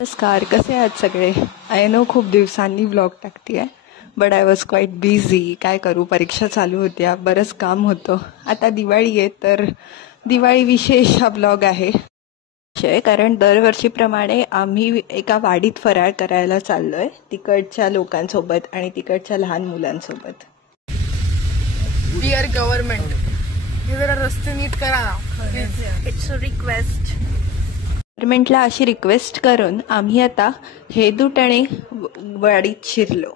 नमस्कार, कसे आहात सगळे? आय नो खूप दिवसांनी व्लॉग टाकते आहे, but I was quite busy. काय करू, परीक्षा चालू होत्या, बरंच काम होतं. आता दिवाळी आहे, तर दिवाळी विशेष हा व्लॉग आहे. कारण दरवर्षीप्रमाणे आम्ही एका वाडीत फराळ करायला चाललोय, तिकडच्या लोकांसोबत आणि तिकडच्या लहान मुलांसोबत. डिअर गव्हर्नमेंट, हे जरा रस्ते नीट करा. It's a request. गव्हर्नमेंटला अशी रिक्वेस्ट करून आम्ही आता हेदुटणे वाडीत शिरलो.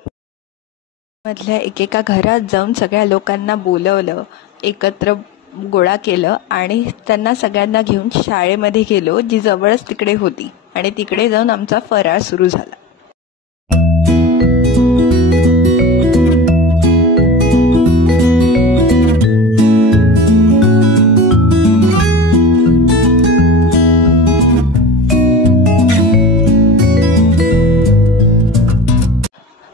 मधल्या एकेका घरात जाऊन सगळ्या लोकांना बोलवलं, एकत्र गोळा केलं आणि त्यांना सगळ्यांना घेऊन शाळेमध्ये गेलो, जी जवळच तिकडे होती, आणि तिकडे जाऊन आमचा फराळ सुरू झाला.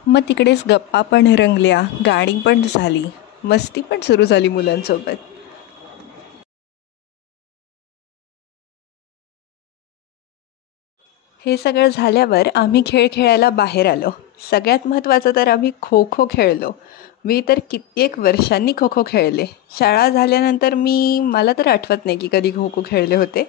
मग तिकडेच गप्पा पण रंगल्या, गाणी पण झाली, मस्ती पण सुरू झाली मुलांसोबत. हे सगळं झाल्यावर आम्ही खेळ खेळायला बाहेर आलो. सगळ्यात महत्त्वाचं तर आम्ही खो खो खेळलो. मी तर कित्येक वर्षांनी खो खो खेळले. शाळा झाल्यानंतर मला तर आठवत नाही की कधी खो खो खेळले होते.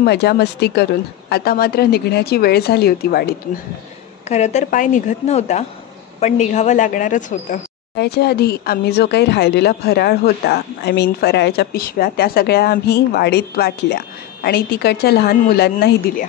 मजा मस्ती करून आता मात्र निघण्याची वेळ झाली होती वाडीतून. खरं तर पाय निघत नव्हता, पण निघावं लागणारच होतं. त्याच्या आधी आम्ही जो काही राहिलेला फराळ होता, फराळाच्या पिशव्या, त्या सगळ्या आम्ही वाडीत वाटल्या आणि तिकडच्या लहान मुलांनाही दिल्या.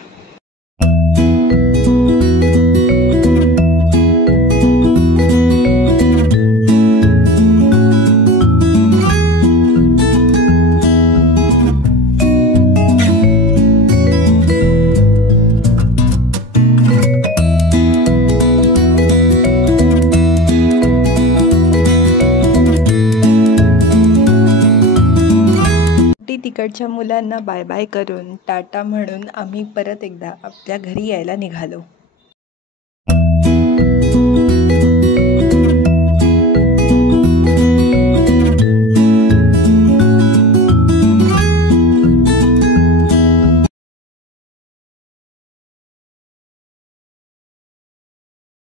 तिकडच्या मुलांना बाय बाय करून टाटा म्हणून आम्ही परत एकदा आपल्या घरी यायला निघालो.